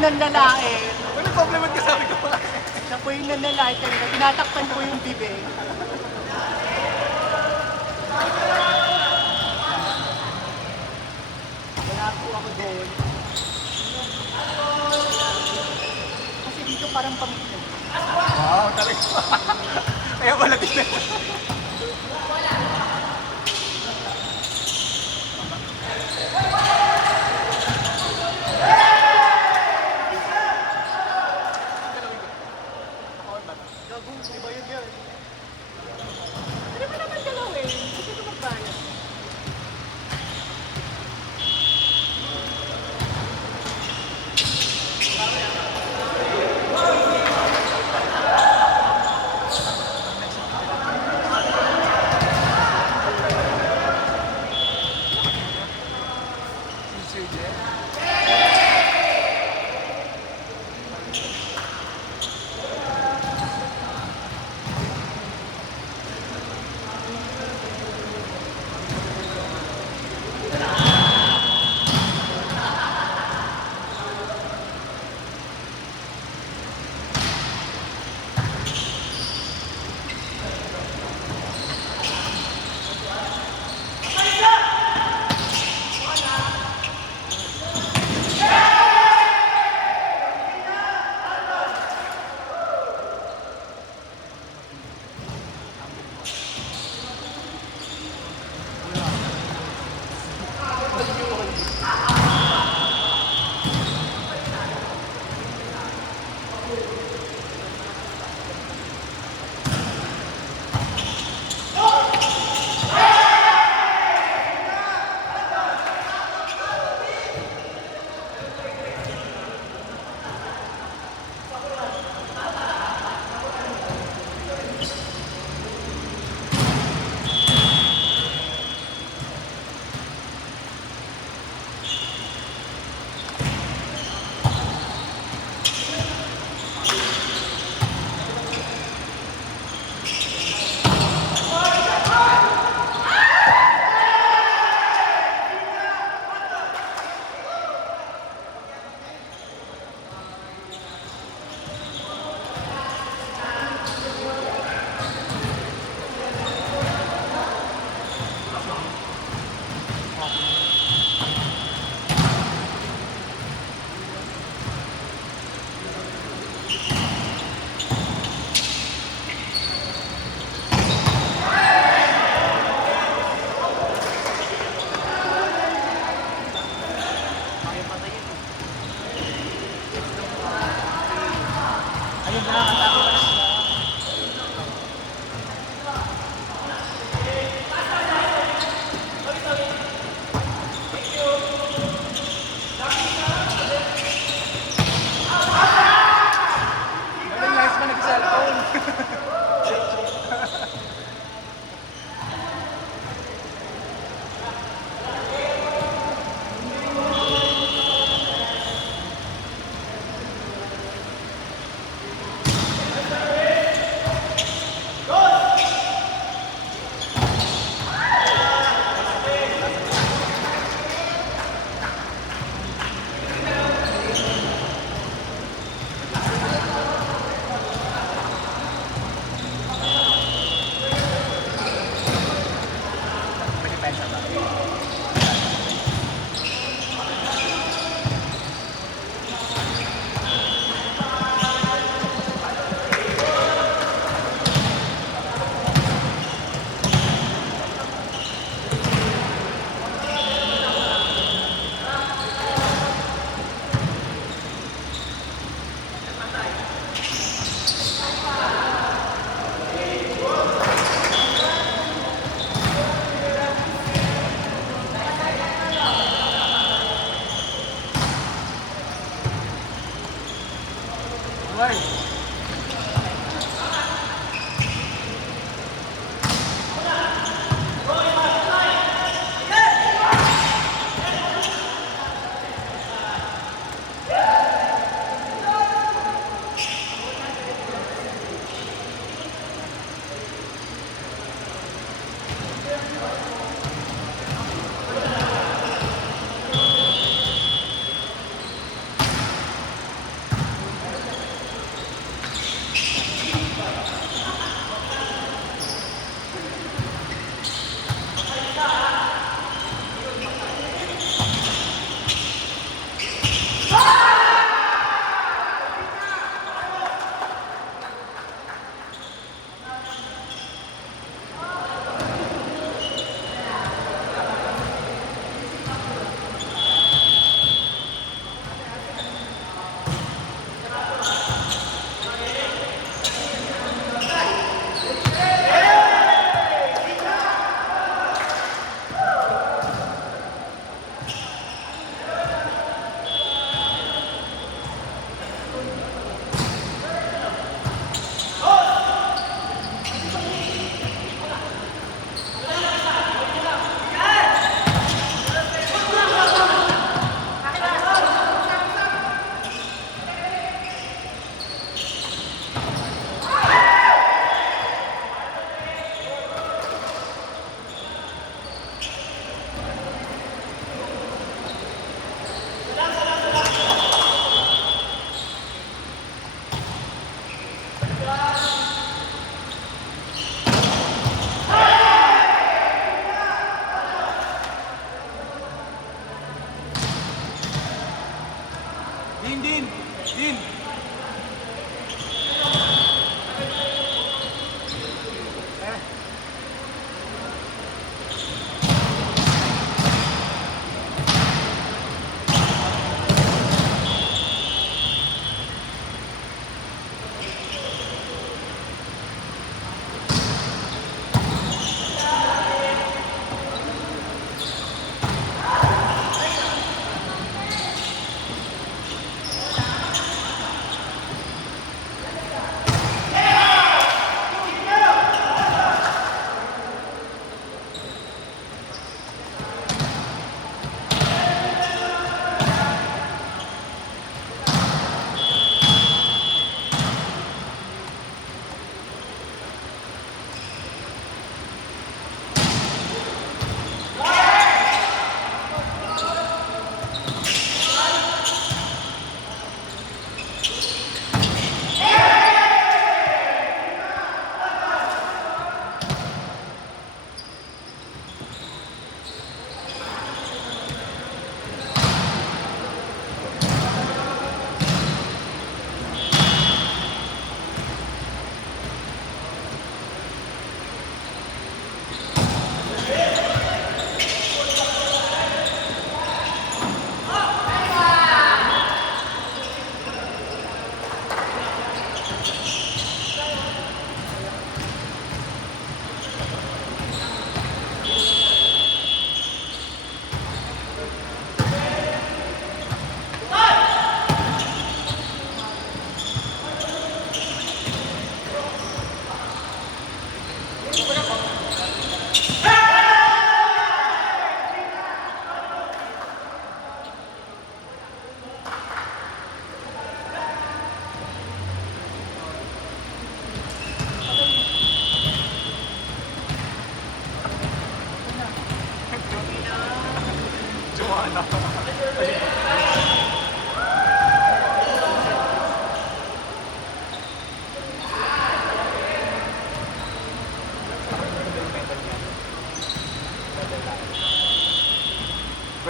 yung nanlalaki. Ano compliment ka sabi ko? Siya po yung nanlalaki kanina. Tinatakpan ko yung bibig. Wala po ako doon. Kasi dito parang pamilya. Wow, talaga. Kaya pala din. Gagong, di ba yun yan? Hindi mo naman galawin. Gusto ko magbayad.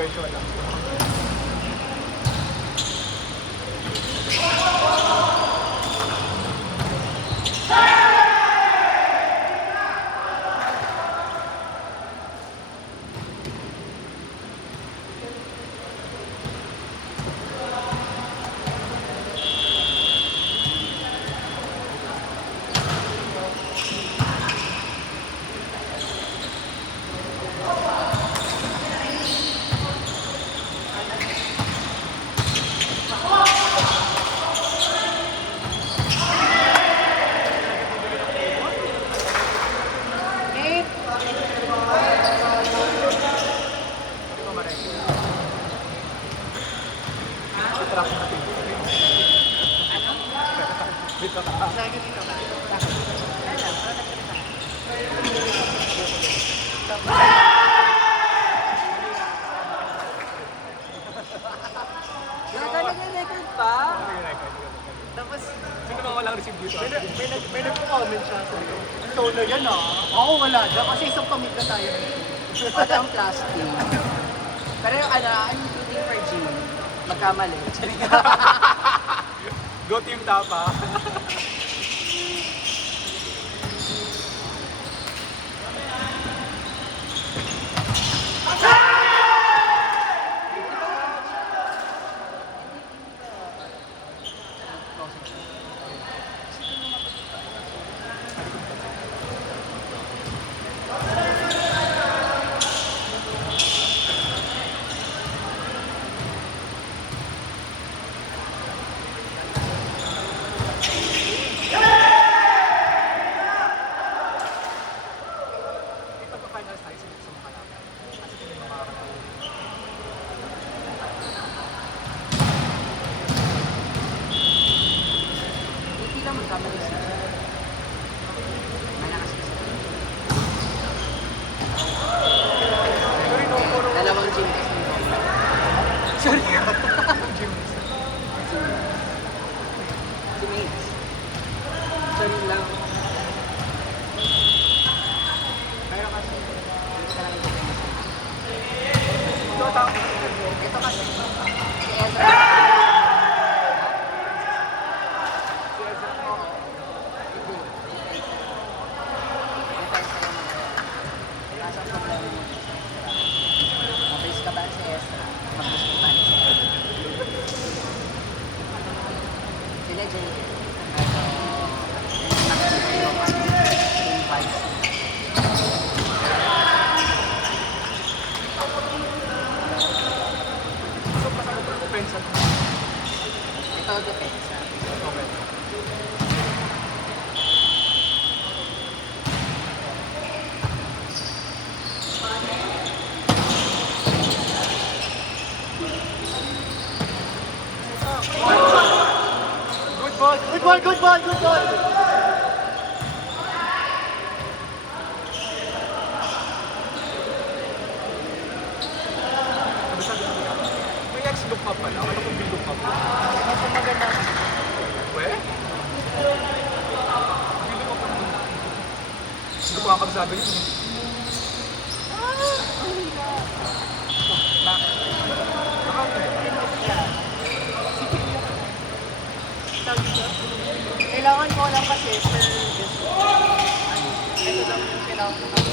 virtual lang. Eh, Ito maray. Truck natin. Dito ka. lagi dito ba? Alam, nag-record pa? Tapos, Sino mga walang receive dito? may nag-comment siya sa iyo. Solo yan ah. Oo, wala dyan. Kasi isang pamit na tayo. Pati ang plastic. Pero yung I'm rooting for Jim. Magkamali. Go Team Tapa. Ito pa final size sa mga kalaban. Kasi ito yung mga Hindi lang magkamali siya. Malakas kasi. Dalawang Jim kasi. Sorry. gym. Si Mates. Sorry lang. Pero kasi, hindi ka lang ito. Ito tao. Ito kasi, si Ezra. Si Ezra. Hindi. May time sa'yo na nasa ang problema mo sa Ezra. Mabilis ka ba si Ezra? Mabilis ka ba si Ezra? Sila Jay. Pero, nakikita yung same vibes. So, pasang ito opensa. Ito depensa. Okay. Good ball! Good ball, good ball, good ball! May X-look pa pala. Ano kung B-look pa pala? Mas maganda. Weh? B-look pa pala. Hindi ko makakasabi nito. Kailangan ko lang kasi for this ito lang yung kailangan ko lang.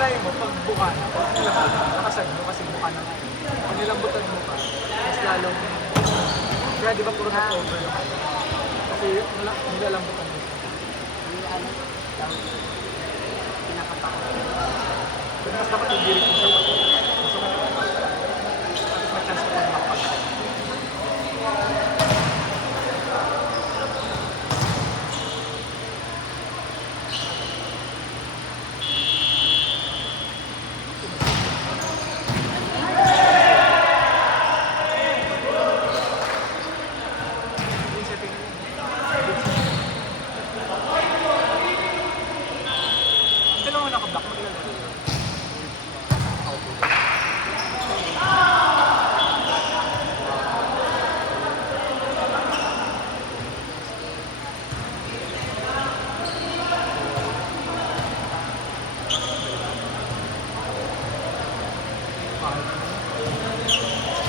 try mo, pag buka na, pag nilambot mo, nakasag mo kasi buka na nga. Pag nilambutan mo pa, mas lalong, kaya di ba puro na-over na kayo? Kasi nilalambutan mo siya. Yung ano, daw, pinakatakot. Pero mas dapat i-direct mo siya pag gusto mo na. Tapos may chance ka pa makapag. Yung setting na yun. Ito naman naka-block mo ilan na.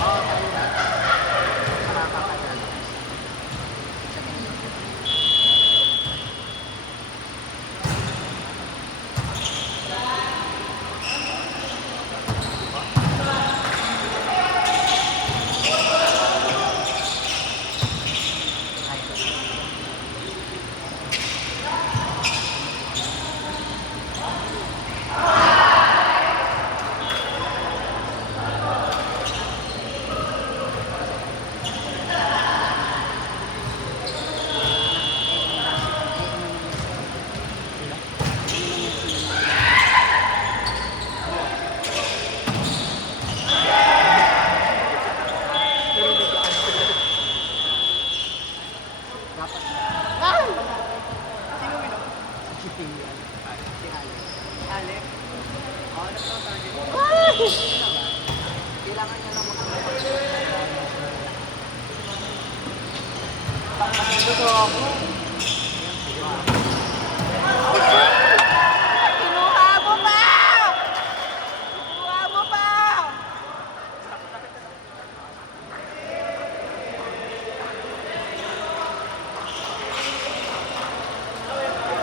Oo, tayo na. Nakakatagal. Sa tingin ko. Ayun. Pero hindi ka ano. Dapat na. Ay! Sino minom? Si Alec. Alec? Oo, ano pa ang target mo? Kailangan niya lang mag-upload. Totoo ako.